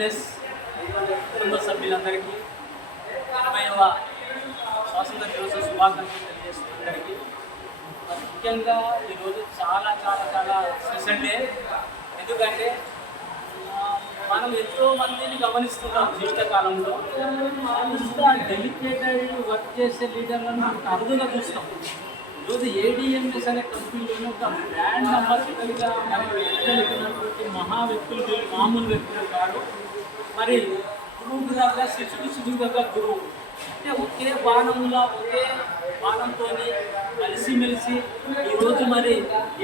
ADMS కుటుంబ సభ్యులందరికీ 80వ స్వాతంత్ర దినోత్సవ శుభాకాంక్షలు తెలియజేస్తున్నందరికీ ముఖ్యంగా ఈరోజు చాలా చాలా చాలా స్పెషల్ డే. ఎందుకంటే మనం ఎంతో మందిని గమనిస్తున్నాం జీవితకాలంలో, ఇంత డెలికేటెడ్ వర్క్ చేసే లీడర్లను అంత అరుదుగా చూస్తాం. ఈరోజు ఏడిఎంఎస్ అనే కంపెనీలో ఒక బ్రాండ్ అంబాసిడర్గా మనకు ఎదగలిగినటువంటి మహా వ్యక్తులు, మామూలు వ్యక్తులు కాదు. మరి గురువుకు దగ్గర శిష్యుడు దగ్గర గురువు అంటే ఒకే బాణంతో కలిసిమెలిసి ఈరోజు మరి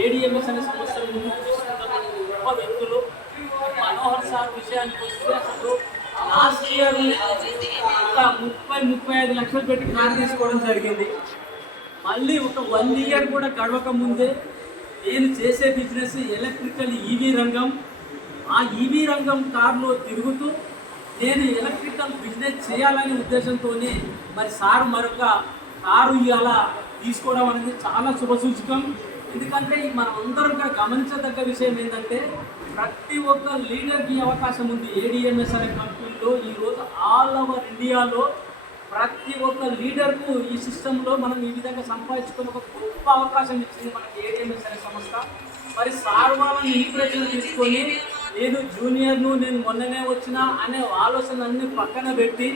ఏడిఎంఎస్ అనే సమస్యలు ముందుకు తీసుకున్నటువంటి గొప్ప వ్యక్తులు. మనోహర్ సార్ విషయానికి వస్తే అసలు లాస్ట్ ఇయర్ ఒక 30-35 లక్షలు పెట్టి కారు తీసుకోవడం జరిగింది. మళ్ళీ ఒక 1 ఇయర్ కూడా గడవక ముందే నేను చేసే బిజినెస్ ఎలక్ట్రికల్ ఈవీ రంగం. ఆ ఈవీ రంగం కారులో తిరుగుతూ నేను ఎలక్ట్రికల్ బిజినెస్ చేయాలనే ఉద్దేశంతో మరి సార్ మరొక కారు ఇవాళ తీసుకోవడం అనేది చాలా శుభసూచకం. ఎందుకంటే మనం అందరం కూడా గమనించదగ్గ విషయం ఏంటంటే ప్రతి ఒక్క లీడర్కి అవకాశం ఉంది. ఏడిఎంఎస్ అనే కంపెనీలో ఈరోజు ఆల్ ఓవర్ ఇండియాలో ప్రతి ఒక్క లీడర్కు ఈ సిస్టంలో మనం ఈ విధంగా సంపాదించుకుని ఒక గొప్ప అవకాశం ఇచ్చింది మనకి ఏడిఎంఎస్ అనే సంస్థ. మరి సార్ వాళ్ళని ఇంప్రెషన్ తీసుకొని నేను జూనియర్ను, నేను మొన్ననే వచ్చిన అనే ఆలోచనలన్నీ పక్కన పెట్టి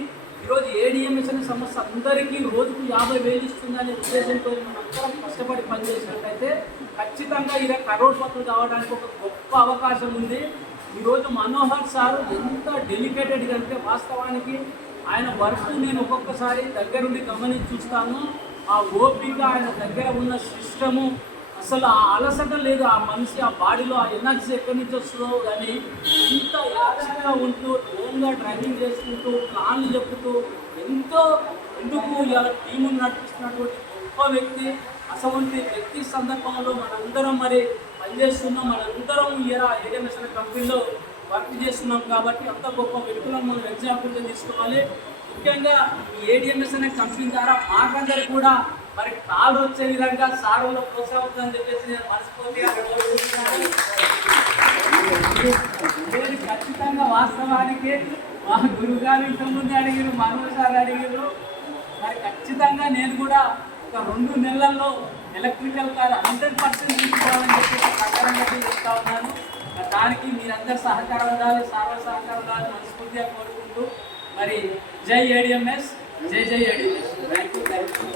ఈరోజు ఏడిఎంఎస్ అనే సంస్థ అందరికీ రోజుకు 50,000 ఇస్తుందనే ఉద్దేశంతో మనందరం కష్టపడి పనిచేసినట్టయితే ఖచ్చితంగా ఇలా కరోడ్పతులు కావడానికి ఒక గొప్ప అవకాశం ఉంది. ఈరోజు మనోహర్ సార్ ఎంత డెలికేటెడ్గా అంటే వాస్తవానికి ఆయన వర్క్ నేను ఒక్కొక్కసారి దగ్గరుండి గమనించి చూస్తాను. ఆ ఓపిక, ఆయన దగ్గర ఉన్న సిస్టము, అసలు ఆ అలసట లేదు ఆ మనిషి, ఆ బాడీలో ఆ ఎనర్జీ ఎక్కడి నుంచి వస్తుందో కానీ ఇంత యాక్టివ్గా ఉంటూ ఓన్గా డ్రైవింగ్ చేసుకుంటూ ప్లాన్లు చెప్పుతూ ఎంతో ఎందుకు ఇలా టీమును నడిపిస్తున్నటువంటి గొప్ప వ్యక్తి. అటువంటి వ్యక్తి సందర్భంలో మనందరం మరి పనిచేస్తున్నాం, మనందరం ఇలా ఏడిఎంఎస్ అనే కంపెనీలో వర్క్ చేస్తున్నాం కాబట్టి అంత గొప్ప వ్యక్తులను మనం ఎగ్జాంపుల్గా తీసుకోవాలి. ముఖ్యంగా ఈ ఏడిఎంఎస్ అనే కంపెనీ ద్వారా మాకందరూ కూడా మరి కాలు వచ్చే విధంగా సారులో ప్రోత్సాహం చెప్పేసి నేను మనస్ఫూర్తిగా నేను ఖచ్చితంగా వాస్తవానికి మా గురువుగారు ఇంతకుముందు అడిగారు, మనోజ్ సార్ అడిగారు. మరి ఖచ్చితంగా నేను కూడా ఒక 2 నెలల్లో ఎలక్ట్రికల్ కార్ 100% తీసుకోవాలని చెప్పి ప్రకారంగా చెప్తా ఉన్నాను. దానికి మీరందరూ సహకారం ఉండాలి, సార్వ సహకారం ఉండాలి మనస్ఫూర్తిగా కోరుకుంటూ మరి జై ఏడిఎంఎస్, జై జై ఏడిఎంఎస్. Thank you.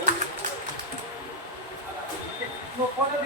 ఫోటో